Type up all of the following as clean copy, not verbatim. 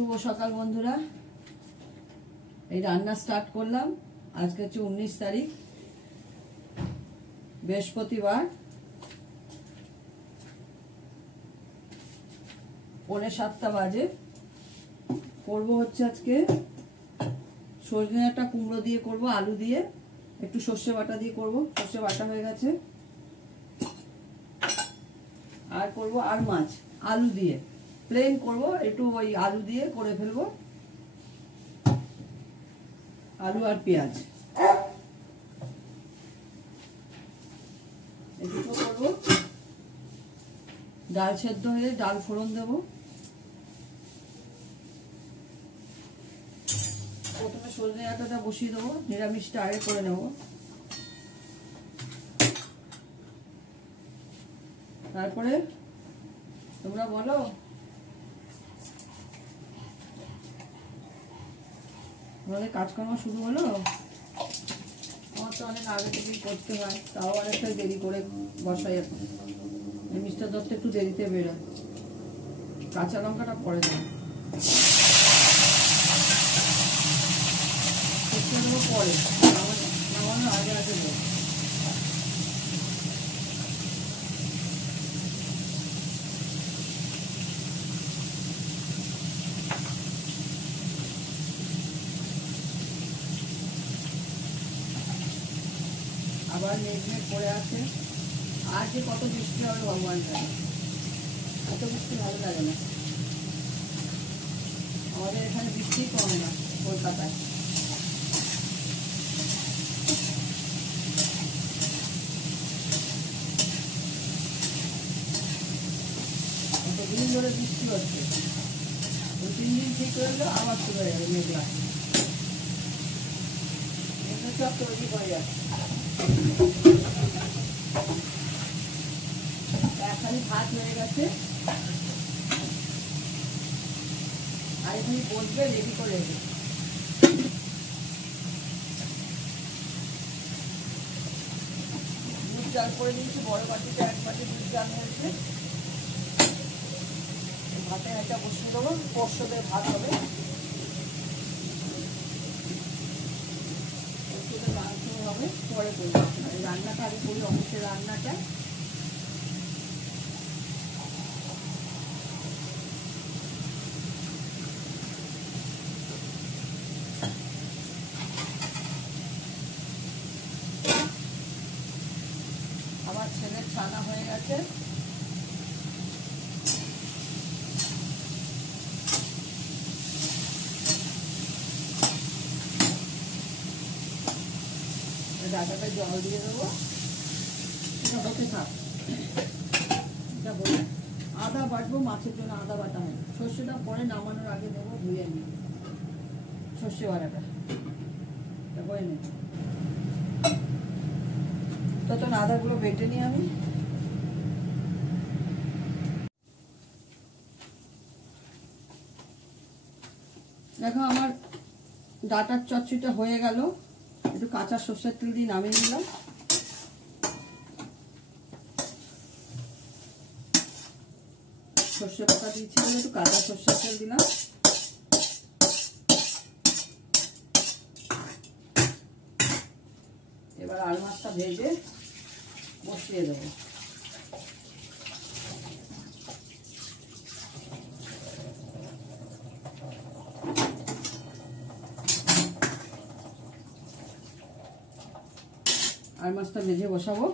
শুভ সকাল বন্ধুরা। এই রান্না স্টার্ট করলাম। আজকে হচ্ছে 19 তারিখ, বৃহস্পতিবার। 6:45 বাজে। করব হচ্ছে আজকে সজনে ডাঁটা কুমড়ো দিয়ে করব, আলু দিয়ে, একটু সর্ষে বাটা দিয়ে করব। সর্ষে বাটা হয়ে গেছে। আর করব আর মাছ আলু দিয়ে প্লেন করব, একটু ওই আলু দিয়ে করে ফেলবো, আলু আর পেঁয়াজ এটুকু করবো। ডাল সেদ্ধ হয়ে ডাল ফোড়ন দেবো। প্রথমে সজনে ডাঁটাটা বসিয়ে দেবো, নিরামিষটা আগে করে নেব। তারপরে তোমরা বলো, আমাদের কাজকর্ম শুরু হলো। আমার তো অনেক আগে থেকেই করতে হয়, তাও অনেকটা দেরি করে বসাই। এখন মিস্টার দত্ত একটু দেরিতে বেরোয়। কাঁচা লঙ্কাটা পরে দেবো, পরে নামানোর আগে আগে দেবো। আবার মেঘ পড়ে আছে। আর যে কত বৃষ্টি হবে ভগবান জানে। এত বৃষ্টি ভালো লাগে না। আমাদের এখানে বৃষ্টি কমে না কলকাতায়। এতদিন ধরে বৃষ্টি হচ্ছে, 2-3 দিন ঠিক হয়ে গেল, আবার শুরু হয়ে যাবে মেঘলা। সব তৈরি করে যাচ্ছে। এখানে ভাত হয়ে গেছে, আর এখানে বসবে রেডি করে রেখে। দুধ জাল করে দিয়েছি, বড় বাটিতে 1 বাটি দুধ জাল হয়েছে। ভাতের একটা বসিয়ে দেবো, পোস্ত দিয়ে ভাত হবে। মাংস হবে পরে করবো। রান্নাটা আগে করি, অবশ্যই রান্নাটা। আমার ছেলের ছানা হয়ে গেছে। ডাঁটাটা জল দিয়ে দেবো, হতে থাক। এটা বলি আদা বাটবো, মাছের জন্য আদা বাটা হয়। সর্ষেটা পরে নামানোর আগে দেবো, ধুয়ে নিই সর্ষে বাটাটা করে নিই। তখন আদাগুলো বেটে নিই আমি। দেখো আমার ডাঁটার চচ্চড়িটা হয়ে গেল। একটু কাঁচা সর্ষের তেল দিয়ে নামিয়ে নিলাম। সর্ষে পাতা দিয়েছি বলে একটু কাঁচা সর্ষের তেল দিলাম। এবার আলু মাছটা ভেজে বসিয়ে দেবো। আর মাছটা ভেজে বসাবো।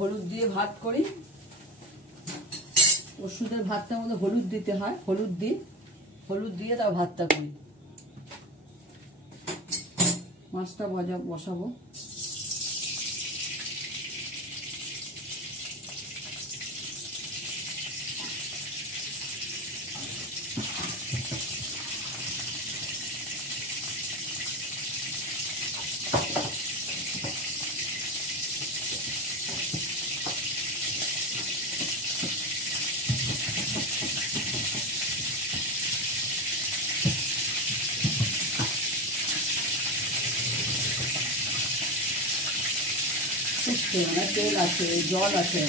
হলুদ দিয়ে ভাত করি। ওষুধের ভাতটার মধ্যে হলুদ দিতে হয়, হলুদ দিয়ে তার ভাতটা করি। মাছটা বসাবো। আছে, মানে তেল আছে, জল আছে।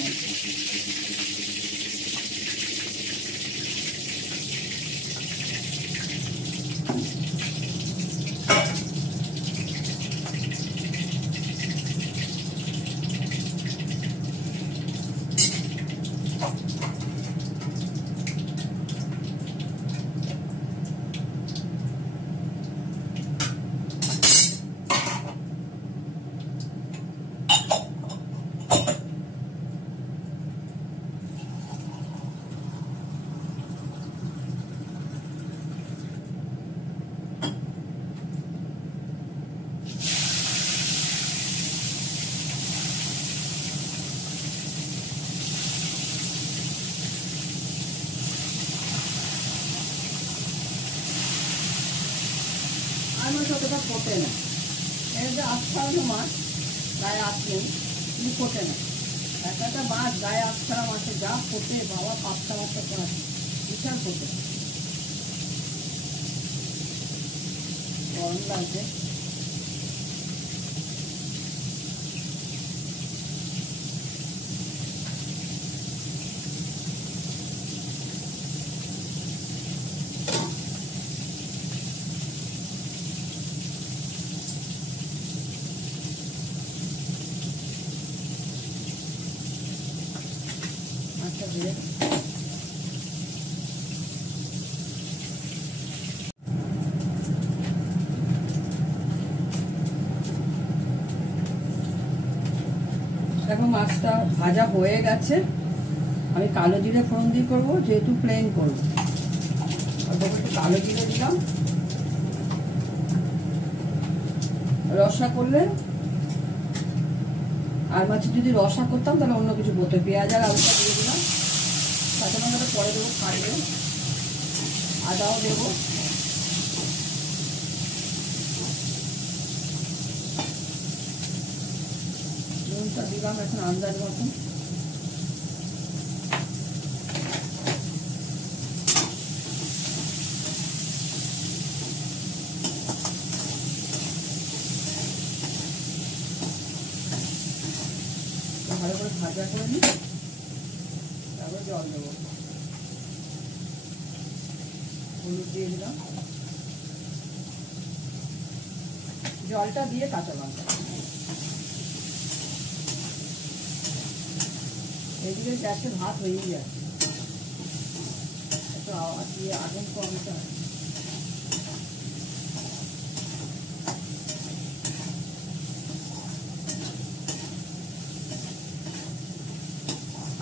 মাছ অতটা ফোটে না, এর যে আস্থানো মাছ গায়ে আঁশ নেই, কিন্তু ফোটে না। একটা মাছ গায়ে আঁশ ছাড়া মাছে যা ফোটে বাবা, পাঁচটা মাছটা মাছ বিশাল ফোটে। গরম লাগছে। দেখো মাছটা ভাজা হয়ে গেছে। আমি কালো জিরে ফোড়ন দিয়ে করবো, যেহেতু প্লেন করবো। অল্প একটু কালো জিরে দিলাম। রসা করলে, আর মাছে যদি রসা করতাম তাহলে অন্য কিছু করতে, পেঁয়াজ আর আলুটা দিয়ে দিলাম। কাঁচা লঙ্কাটা পরে দেবো, খাটবে। আদাও দেবো। নুনটা দিলাম এখন আন্দাজ মতন। ভালো করে ভাজা করে নিই, তারপর জল দেবো। হলুদ দিয়ে দিলাম, জলটা দিয়ে কাঁচা লঙ্কা। এদিকে গ্যাসে ভাত হয়েই যাচ্ছে, একটু আওয়াজ দিয়ে আগুন কমটা।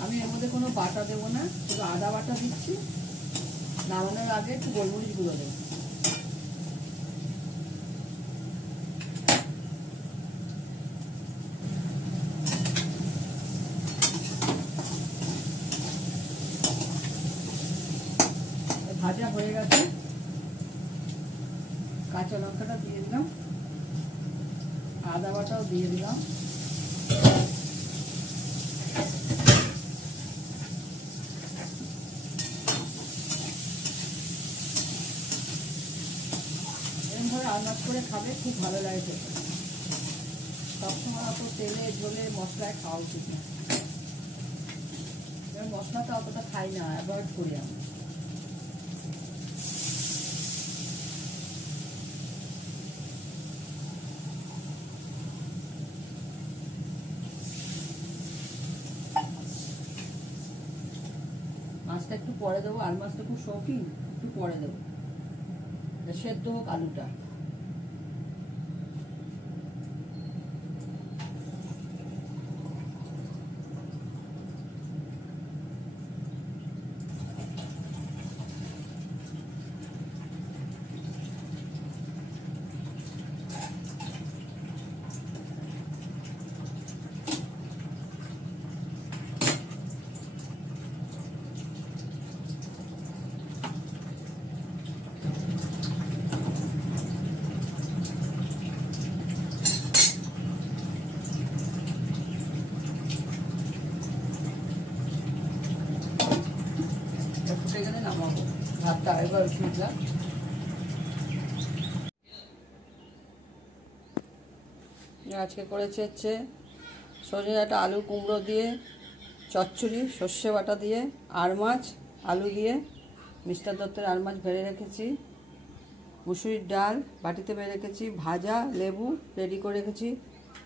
আমি এর মধ্যে কোনো বাটা দেবো না, শুধু আদা বাটা দিচ্ছি। নামানোর আগে একটু গোলমরিচ গুঁড়ো দেবো। ভাজা হয়ে গেছে, কাঁচা লঙ্কাটা দিয়ে দিলাম, আদা বাটাও দিয়ে দিলাম। এরকমভাবে আন্দাজ করে খাবে, খুব ভালো লাগে খেতে। সবসময় অত তেলে ঝোলে মশলায় খাওয়া উচিত না। মশলাটা অতটা খাই না, অ্যাভয়েড করি আমি। মাছটা একটু পরে দেবো, আর মাছটা খুব শৌখিন, একটু পরে দেবো, সেদ্ধ হোক আলুটা। ফুটে গেলে নামাবো ভাতটা। এবার উঠলাম, আজকে করেছে হচ্ছে সজনে ডাঁটা আলু কুমড়ো দিয়ে চচ্চড়ি, সর্ষে বাটা দিয়ে, আর মাছ আলু দিয়ে, মিস্টার দত্তের আর মাছ ভেড়ে রেখেছি, মুসুরির ডাল বাটিতে বেড়ে রেখেছি, ভাজা লেবু রেডি করে রেখেছি,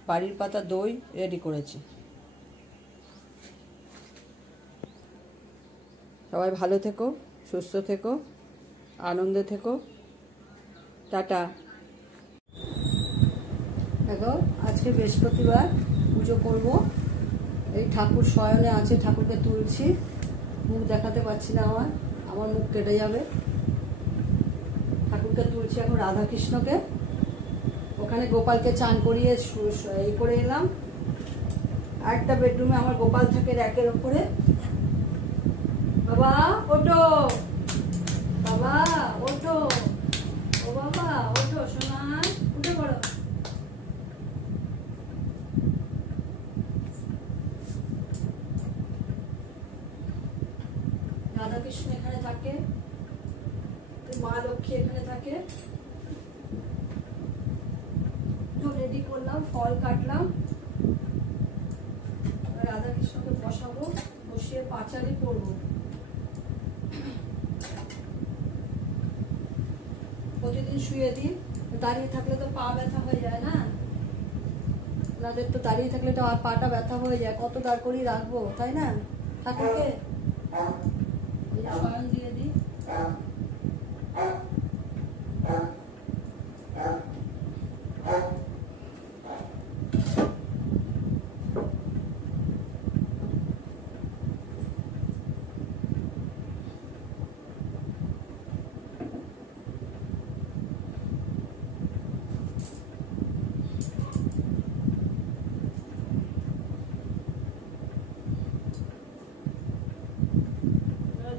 বাড়ির পাতা দই রেডি করেছি। সবাই ভালো থেকো, সুস্থ থেকো, আনন্দে থেকো। টাটা। দেখো আজকে বৃহস্পতিবার, পুজো করব। এই ঠাকুর শয়নে আছে, ঠাকুরকে তুলছি। মুখ দেখাতে পারছি না, আমার মুখ কেটে যাবে। ঠাকুরকে তুলছি এখন, রাধাকৃষ্ণকে। ওখানে গোপালকে চান করিয়ে এই করে এলাম। আরেকটা বেডরুমে আমার গোপাল থাকে র্যাকের ওপরে। বাবা ওঠো, বাবা ওঠো, ও বাবা ওঠো, সোনা উঠে পড়ো। রাধাকৃষ্ণ এখানে থাকে, মা লক্ষ্মী এখানে থাকে। রেডি করলাম, ফল কাটলাম, রাধাকৃষ্ণকে বসাবো, বসিয়ে পাঁচালি করবো। প্রতিদিন শুয়ে দিই, দাঁড়িয়ে থাকলে তো পা ব্যথা হয়ে যায় না, ওনাদের তো দাঁড়িয়ে থাকলে তো আর পাটা ব্যথা হয়ে যায়, কত দাঁড় করিয়ে রাখবো, তাই না? ঠাকুরকে শয়ন দিয়ে দিই।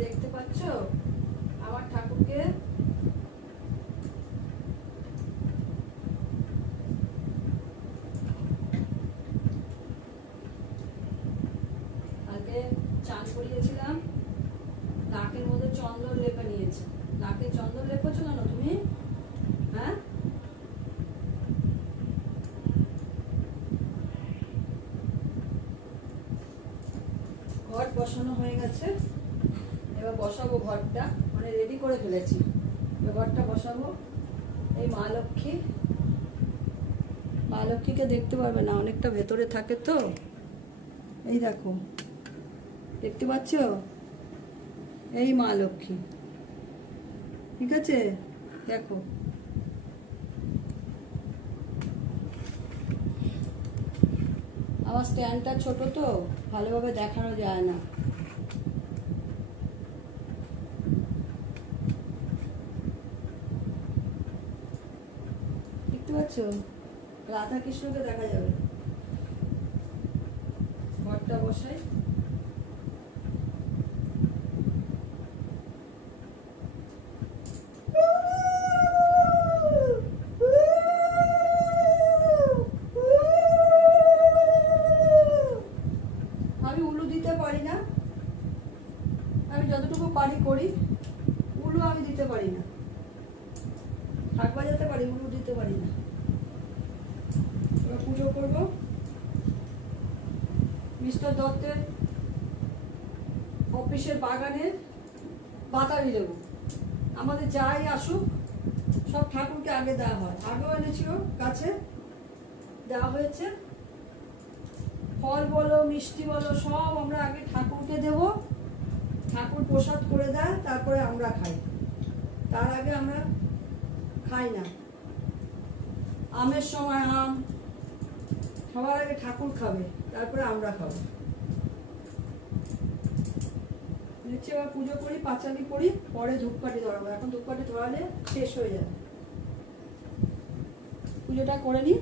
দেখতে পাচ্ছ আমার ঠাকুরকে? আগে চান করিয়েছিলাম, নাকের মধ্যে চন্দন লেপে নিয়েছে। নাকে চন্দন লেপেছো কেন তুমি? হ্যাঁ, ঘট বসানো হয়ে গেছে, এবার বসাবো ঘরটা, মানে রেডি করে ফেলেছি। এবার ঘরটা বসাবো। এই মা লক্ষ্মী, মা লক্ষ্মীকে দেখতে পারবে না, অনেকটা ভেতরে থাকে তো। এই দেখো, দেখতে পাচ্ছ? এই মা লক্ষ্মী, ঠিক আছে? দেখো, আমার স্ট্যান্ডটা ছোট তো ভালোভাবে দেখানো যায় না। দেখতে পাচ্ছ? রাধা কৃষ্ণকে দেখা যাবে। ঘরটা বসাই। আমি উলু দিতে পারি না, আমি যতটুকু পারি করি। উলু আমি দিতে পারি না, ঢাক বাজাতে পারি, উলু দিতে পারি না। এবার পুজো করব। মিস্টার দত্তের অফিসের বাগানের বাতাবি লেবু, আমাদের যাই আসুক সব ঠাকুরকে আগে দেওয়া হয়। আগেও এনেছিল, গাছে দেওয়া হয়েছে। ফল বলো, মিষ্টি বলো, সব আমরা আগে ঠাকুরকে দেব। ঠাকুর প্রসাদ করে দেয়, তারপরে আমরা খাই। তার আগে আমরা খাই না। আমের সময় আম, সবার আগে ঠাকুর খাবে, তারপরে আমরা খাবো। এবার পুজো করি, পাঁচালি করি, পরে ধূপকাঠি ধরাবো। এখন ধূপকাঠি ধরালে শেষ হয়ে যাবে। পুজোটা করে নিই।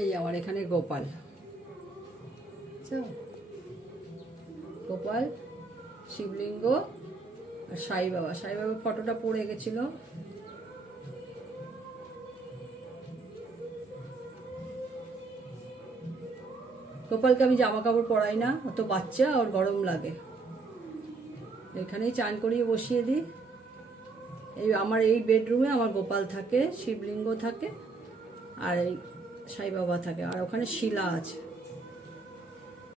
এই আমার এখানে গোপাল, গোপাল, শিবলিঙ্গ আর সাই বাবা। সাই বাবার ফটোটা পড়ে গেছিল। গোপালকে আমি জামা কাপড় পরাই না, অত বাচ্চা, ওর গরম লাগে। এখানেই চান করিয়ে বসিয়ে দিই। এই আমার এই বেডরুমে আমার গোপাল থাকে, শিবলিঙ্গ থাকে আর এই সাই বাবা থাকে, আর ওখানে শিলা আছে।